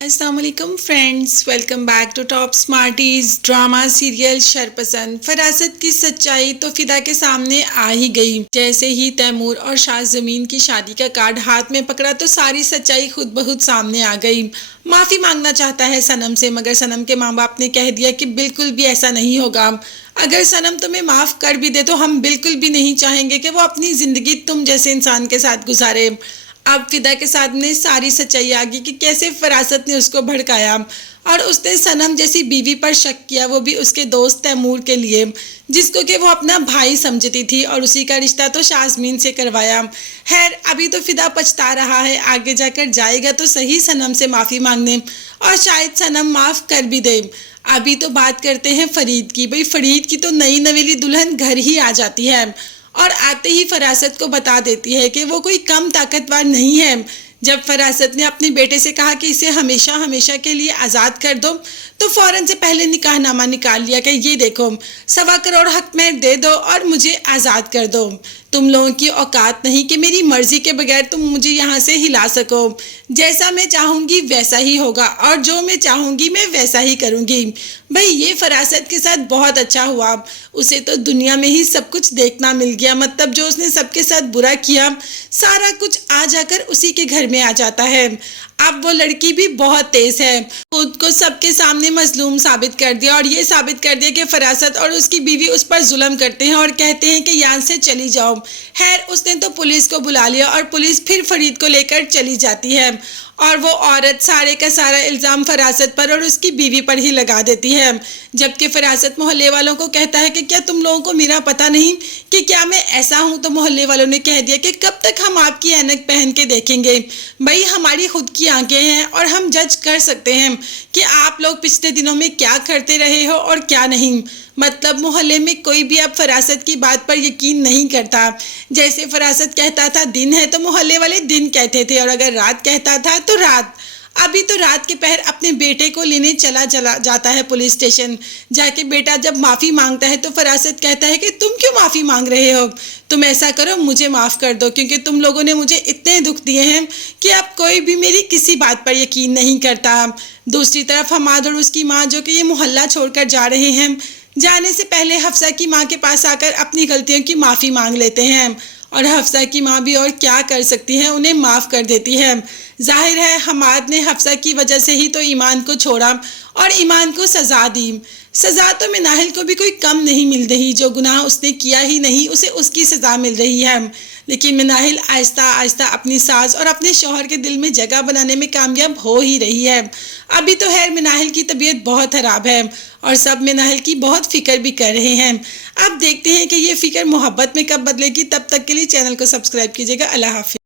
السلام علیکم friends, welcome back to Top Smarties drama serial Sharpasand. Farasat کی سچائی تو فدا کے سامنے آ ہی گئی۔ جیسے ہی تیمور اور شاہ زمین کی شادی کا کارڈ ہاتھ میں پکڑا تو ساری سچائی خود بخود سامنے آ گئی۔ معافی مانگنا چاہتا ہے صنم سے، مگر صنم کے ماں باپ نے کہہ دیا کہ بالکل بھی ایسا نہیں ہوگا۔ اگر صنم تمہیں معاف کر بھی دے تو ہم بالکل بھی نہیں چاہیں گے کہ وہ اپنی زندگی تم جیسے انسان کے ساتھ گزارے۔ اب فدا کے سامنے ساری سچائی آ گئی کہ کیسے فراست نے اس کو بھڑکایا اور اس نے صنم جیسی بیوی پر شک کیا، وہ بھی اس کے دوست تیمور کے لیے، جس کو کہ وہ اپنا بھائی سمجھتی تھی، اور اسی کا رشتہ تو شازمین سے کروایا۔ خیر، ابھی تو فدا پچھتا رہا ہے، آگے جا کر جائے گا تو صحیح صنم سے معافی مانگنے، اور شاید صنم معاف کر بھی دے۔ ابھی تو بات کرتے ہیں فرید کی۔ بھئی فرید کی تو نئی نویلی دلہن گھر ہی آ جاتی ہے اور آتے ہی فراست کو بتا دیتی ہے کہ وہ کوئی کم طاقتور نہیں ہے۔ جب فراست نے اپنے بیٹے سے کہا کہ اسے ہمیشہ ہمیشہ کے لیے آزاد کر دو تو فوراً سے پہلے نکاح نامہ نکال لیا کہ یہ دیکھو 1.25 کروڑ حق مہر دے دو اور مجھے آزاد کر دو۔ تم لوگوں کی اوقات نہیں کہ میری مرضی کے بغیر تم مجھے یہاں سے ہلا سکو۔ جیسا میں چاہوں گی ویسا ہی ہوگا اور جو میں چاہوں گی میں ویسا ہی کروں گی۔ بھئی یہ فراست کے ساتھ بہت اچھا ہوا، اسے تو دنیا میں ہی سب کچھ دیکھنا مل گیا، مطلب جو اس نے سب کے ساتھ برا کیا سارا کچھ آ جا کر اسی کے گھر میں آ جاتا ہے۔ اب وہ لڑکی بھی بہت تیز ہے، خود کو سب کے سامنے مظلوم ثابت کر دیا اور یہ ثابت کر دیا کہ فراست اور اس کی بیوی اس پر ظلم کرتے ہیں اور کہتے ہیں کہ یہاں سے چلی جاؤ۔ خیر اس نے تو پولیس کو بلا لیا اور پولیس پھر فرید کو لے کر چلی جاتی ہے اور وہ عورت سارے کا سارا الزام فراست پر اور اس کی بیوی پر ہی لگا دیتی ہے، جبکہ فراست محلے والوں کو کہتا ہے کہ کیا تم لوگوں کو میرا پتہ نہیں کہ کیا میں ایسا ہوں؟ تو محلے والوں نے کہہ دیا کہ کب تک ہم آپ کی اینک پہن کے دیکھیں گے؟ بھائی ہماری خود کی آنکھیں ہیں اور ہم جج کر سکتے ہیں کہ آپ لوگ پچھلے دنوں میں کیا کرتے رہے ہو اور کیا نہیں۔ مطلب محلے میں کوئی بھی اب فراست کی بات پر یقین نہیں کرتا۔ جیسے فراست کہتا تھا دن ہے تو محلے والے دن کہتے تھے، اور اگر رات کہتا تھا تو رات۔ ابھی تو رات کے پہر اپنے بیٹے کو لینے چلا جاتا ہے پولیس اسٹیشن۔ جا کے بیٹا جب معافی مانگتا ہے تو فراست کہتا ہے کہ تم کیوں معافی مانگ رہے ہو؟ تم ایسا کرو مجھے معاف کر دو، کیونکہ تم لوگوں نے مجھے اتنے دکھ دیے ہیں کہ اب کوئی بھی میری کسی بات پر یقین نہیں کرتا۔ دوسری طرف حماد اور اس کی ماں جو کہ یہ محلہ چھوڑ کر جا رہے ہیں، جانے سے پہلے حفصہ کی ماں کے پاس آ کر اپنی غلطیوں کی معافی مانگ لیتے ہیں، اور حفصہ کی ماں بھی اور کیا کر سکتی ہے، انہیں معاف کر دیتی ہے۔ ظاہر ہے حماد نے حفصہ کی وجہ سے ہی تو ایمان کو چھوڑا اور ایمان کو سزا دی۔ سزا تو مناہل کو بھی کوئی کم نہیں مل رہی، جو گناہ اس نے کیا ہی نہیں اسے اس کی سزا مل رہی ہے، لیکن مناہل آہستہ آہستہ اپنی ساس اور اپنے شوہر کے دل میں جگہ بنانے میں کامیاب ہو ہی رہی ہے۔ ابھی تو خیر مناہل کی طبیعت بہت خراب ہے اور سب مناہل کی بہت فکر بھی کر رہے ہیں۔ اب دیکھتے ہیں کہ یہ فکر محبت میں کب بدلے گی۔ تب تک کے لیے چینل کو سبسکرائب کیجیے گا۔ اللہ حافظ۔